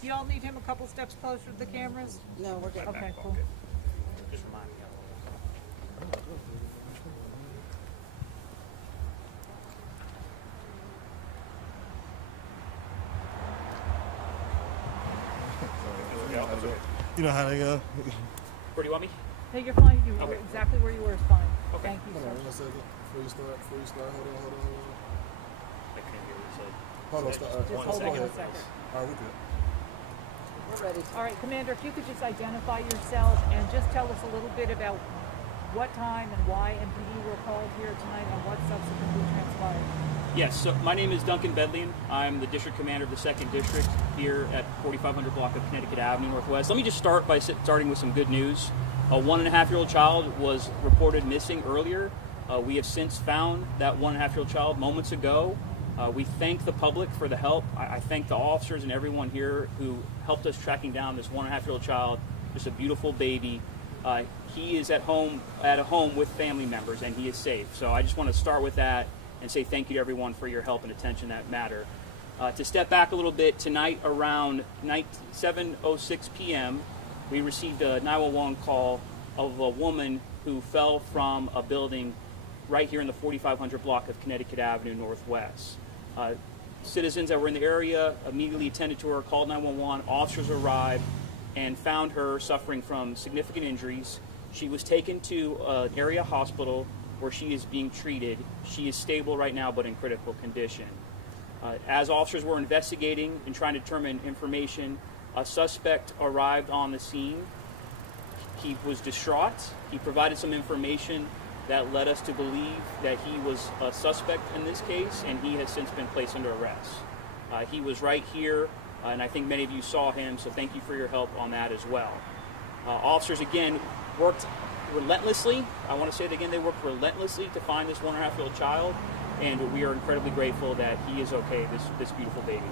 Do y'all need him a couple steps closer to the cameras? No, we're good. Okay, cool. Just remind me. You know how they go. Where do you want me? Hey, you're fine. You were Okay. exactly where you were is fine. Okay. Thank you, Hold on, sir. one second. Before you start, hold on. I can't hear what you said. Hold on, stop. Just hold on a second. All right, we good. We're ready. All right, Commander, if you could just identify yourself and just tell us a little bit about what time and why MPD were called here tonight and what subsequently transpired. Yes, so my name is Duncan Bedlian. I'm the district commander of the 2nd District here at 4500 block of Connecticut Avenue Northwest. Let me just start by starting with some good news. A 1.5-year-old child was reported missing earlier. We have since found that 1.5-year-old child moments ago. We thank the public for the help. I thank the officers and everyone here who helped us tracking down this 1.5-year-old child, just a beautiful baby. He is at a home with family members, and he is safe. So I just want to start with that and say thank you to everyone for your help and attention that matter. To step back a little bit, tonight around 7:06 p.m., we received a 911 call of a woman who fell from a building right here in the 4500 block of Connecticut Avenue Northwest. Citizens that were in the area immediately attended to her, called 911. Officers arrived and found her suffering from significant injuries. She was taken to an area hospital where she is being treated. She is stable right now, but in critical condition. As officers were investigating and trying to determine information, a suspect arrived on the scene. He was distraught. He provided some information that led us to believe that he was a suspect in this case, and he has since been placed under arrest. He was right here, and I think many of you saw him, so thank you for your help on that as well. Officers, again, worked relentlessly. I want to say it again, they worked relentlessly to find this 1.5-year-old child, and we are incredibly grateful that he is okay, this beautiful baby.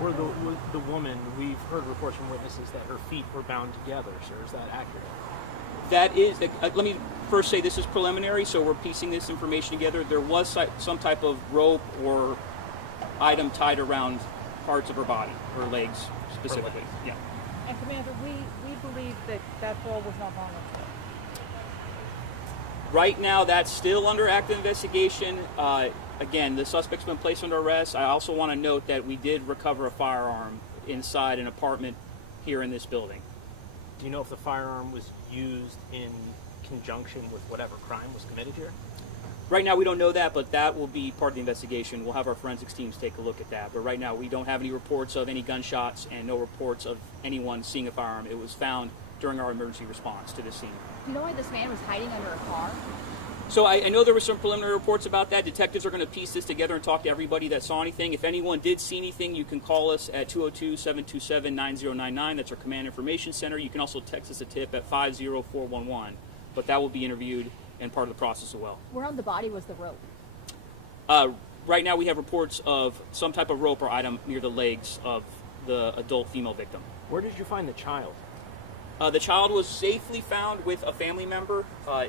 Were the woman, we've heard reports from witnesses that her feet were bound together, sir. Is that accurate? That is, let me first say this is preliminary, so we're piecing this information together. There was some type of rope or item tied around parts of her body, her legs specifically. Yeah. And Commander, we believe that that fall was not voluntary. Right now, that's still under active investigation. Again, the suspect's been placed under arrest. I also want to note that we did recover a firearm inside an apartment here in this building. Do you know if the firearm was used in conjunction with whatever crime was committed here? Right now, we don't know that, but that will be part of the investigation. We'll have our forensics teams take a look at that. But right now, we don't have any reports of any gunshots and no reports of anyone seeing a firearm. It was found during our emergency response to the scene. Do you know why this man was hiding under a car? So I know there were some preliminary reports about that. Detectives are going to piece this together and talk to everybody that saw anything. If anyone did see anything, you can call us at 202-727-9099. That's our Command Information Center. You can also text us a tip at 50411. But that will be interviewed and part of the process as well. Where on the body was the rope? Right now we have reports of some type of rope or item near the legs of the adult female victim. Where did you find the child? The child was safely found with a family member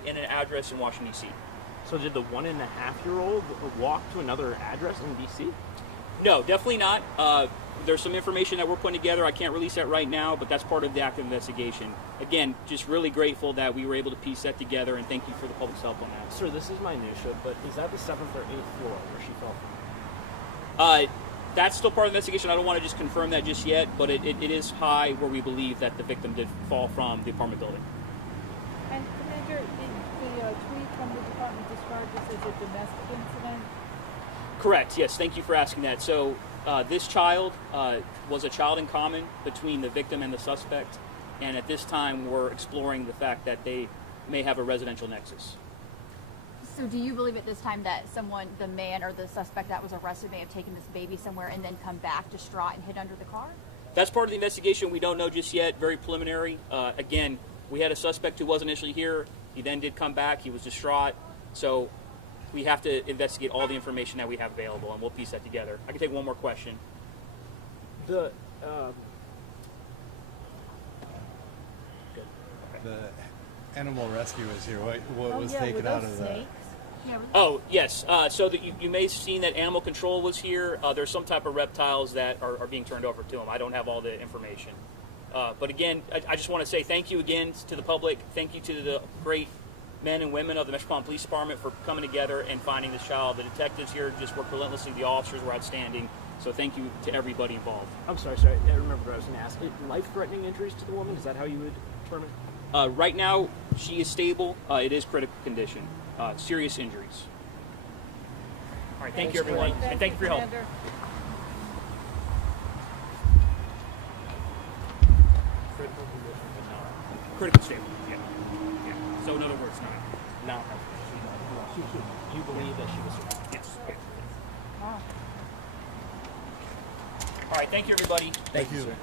in an address in Washington, D.C. So did the 1.5-year-old walk to another address in D.C.? No, definitely not. There's some information that we're putting together. I can't release that right now, but that's part of the active investigation. Again, just really grateful that we were able to piece that together, and thank you for the public's help on that. Sir, this is minutia, but is that the 7th or 8th floor where she fell from? That's still part of the investigation. I don't want to just confirm that just yet, but it is high where we believe that the victim did fall from the apartment building. And Commander, the tweet from the department described this as a domestic incident. Correct, yes. Thank you for asking that. So this child was a child in common between the victim and the suspect, and at this time we're exploring the fact that they may have a residential nexus. So do you believe at this time that someone, the man or the suspect that was arrested, may have taken this baby somewhere and then come back distraught and hid under the car? That's part of the investigation. We don't know just yet. Very preliminary. Again, we had a suspect who was initially here. He then did come back. He was distraught. So we have to investigate all the information that we have available, and we'll piece that together. I can take one more question. The The animal rescue is here. What was were taken those out of the? snakes? Yeah. Oh, yes. So that you may have seen that animal control was here. There's some type of reptiles that are being turned over to them. I don't have all the information. But again, I just want to say thank you again to the public. Thank you to the great men and women of the Metropolitan Police Department for coming together and finding this child. The detectives here just worked relentlessly. The officers were outstanding. So thank you to everybody involved. I'm sorry. I remember what I was going to ask. Life-threatening injuries to the woman? Is that how you would term it? Right now, she is stable. It is critical condition. Serious injuries. All right, thank you, everyone. And thank you for your help. Commander. Critical stable. Yeah. So in other words, not. You believe that she was survived? Yes. Wow. All right, thank you, everybody. Thank you.